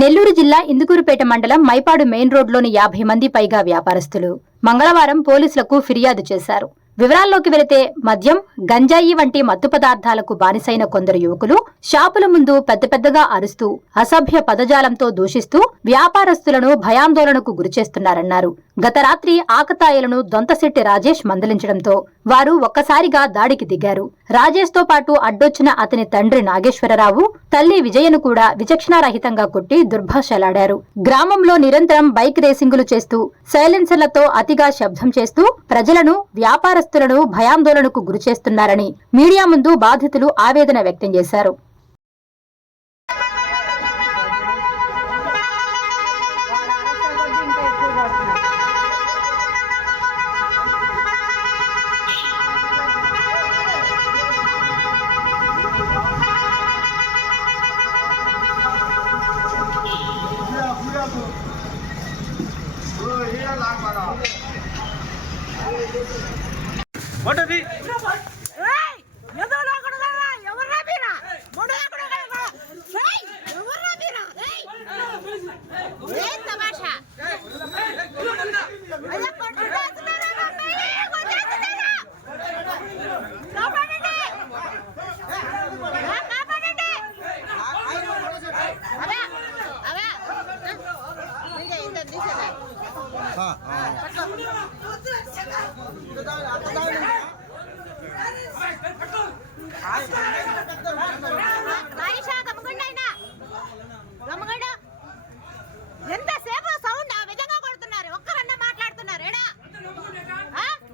నెల్లూరు జిల్లా ఇందుకూరుపేట మండలం మైపాడు మెయిన్ రోడ్లోని 50 మంది పైగా వ్యాపారస్తులు మంగళవారం పోలీసులకు ఫిర్యాదు చేశారు. వివరాల్లోకి వెళితే మద్యం, గంజాయి వంటి మత్తు పదార్థాలకు బానిసైన కొందరు యువకులు షాపుల ముందు పెద్దగా అరుస్తూ అసభ్య పదజాలంతో దూషిస్తూ వ్యాపారస్తులను భయాందోళనకు గురిచేస్తున్నారన్నారు. గత రాత్రి ఆకతాయిలను దొంతశెట్టి రాజేష్ మందలించడంతో వారు ఒక్కసారిగా దాడికి దిగారు. రాజేష్ తో పాటు అడ్డొచ్చిన అతని తండ్రి నాగేశ్వరరావు, తల్లి విజయను కూడా విచక్షణారహితంగా కొట్టి దుర్భాషలాడారు. గ్రామంలో నిరంతరం బైక్ రేసింగులు చేస్తూ సైలెన్సర్లతో అతిగా శబ్దం చేస్తూ ప్రజలను, వ్యాపారస్తులను భయాందోళనకు గురిచేస్తున్నారని మీడియా ముందు బాధితులు ఆవేదన వ్యక్తం చేశారు. What are they? ఎంతసేపు సౌండ్ ఆ విధంగా కొడుతున్నారు? ఒక్కరన్నా మాట్లాడుతున్నారు? ఏడా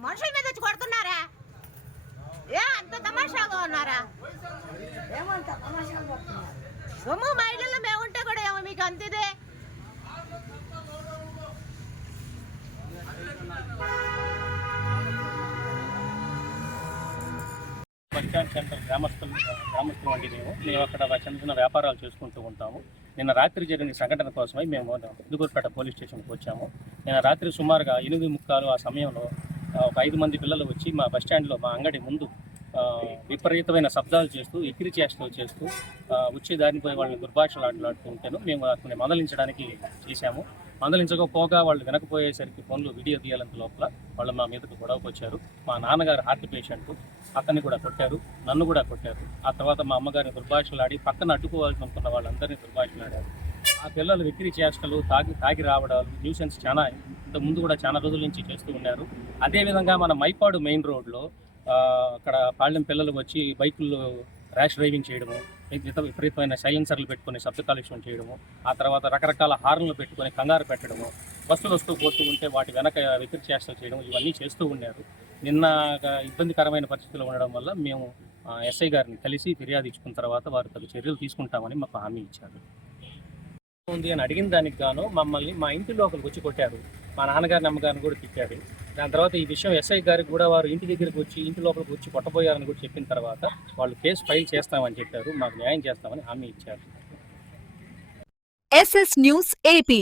మనుషుల మీద వచ్చి కొడుతున్నారా? అంత తమాషాగా ఉన్నారా? సొమ్ము మా ఇళ్ళలో మేముంటే కూడా ఏమో మీకు అంతిదే. బస్టాండ్ సెంటర్ గ్రామస్తులు వంటి మేము అక్కడ చిన్న చిన్న వ్యాపారాలు చేసుకుంటూ ఉంటాము. నిన్న రాత్రి జరిగిన సంఘటన కోసమై మేము ఇందుకూరుపేట పోలీస్ స్టేషన్కి వచ్చాము. నిన్న రాత్రి సుమారుగా 8:45 ఆ సమయంలో ఒక 5 మంది పిల్లలు వచ్చి మా బస్టాండ్లో మా అంగడి ముందు విపరీతమైన శబ్దాలు చేస్తూ, ఎకిరి చేష్టలు చేస్తూ వచ్చే దారిని పోయి వాళ్ళని దుర్భాషలు ఆటలాడుతుంటాను. మేము అతన్ని మందలించడానికి చేశాము. మందలించకపోగా వాళ్ళు వినకపోయేసరికి ఫోన్లో వీడియో తీయాలంత లోపల వాళ్ళు మా మీదకు గొడవకు వచ్చారు. మా నాన్నగారు హార్ట్ పేషెంట్, అతన్ని కూడా కొట్టారు, నన్ను కూడా కొట్టారు. ఆ తర్వాత మా అమ్మగారిని దుర్భాషలాడి పక్కన అడ్డుకోవాల్సి అనుకున్న వాళ్ళందరినీ దుర్భాషలాడారు. ఆ పిల్లలు వెకిరి చేష్టలు, తాగి రావడాలు, న్యూసెన్స్ చాలా ఇంతకుముందు కూడా చాలా రోజుల నుంచి చేస్తూ ఉన్నారు. అదేవిధంగా మన మైపాడు మెయిన్ రోడ్లో అక్కడ పాళ్యం పిల్లలు వచ్చి బైకుల్లో ర్యాష్ డ్రైవింగ్ చేయడము, విపరీతమైన సైలెన్సర్లు పెట్టుకుని శబ్ద కాలుష్యం చేయడము, ఆ తర్వాత రకరకాల హార్న్లు పెట్టుకుని కంగారు పెట్టడము, బస్సులు వస్తూ పోతూ ఉంటే వాటి వెనక వికృతి చేష్టలు చేయడం, ఇవన్నీ చేస్తూ ఉన్నారు. నిన్న ఇబ్బందికరమైన పరిస్థితులు ఉండడం వల్ల మేము ఎస్ఐ గారిని కలిసి ఫిర్యాదు ఇచ్చుకున్న తర్వాత వారు తగు చర్యలు తీసుకుంటామని మాకు హామీ ఇచ్చారు. ఉంది అని అడిగిన దానికి గాను మమ్మల్ని మా ఇంటి లోపలికి వచ్చి కొట్టారు. మా నాన్నగారిని, అమ్మగారిని కూడా తిట్టారు. దాని తర్వాత ఈ విషయం ఎస్ఐ గారికి కూడా వారు ఇంటి దగ్గరికి వచ్చి ఇంటి లోపలికి వచ్చి కొట్టబోయారని కూడా చెప్పిన తర్వాత వాళ్ళు కేసు ఫైల్ చేస్తామని చెప్పారు. మాకు న్యాయం చేస్తామని హామీ ఇచ్చారు. SS News AP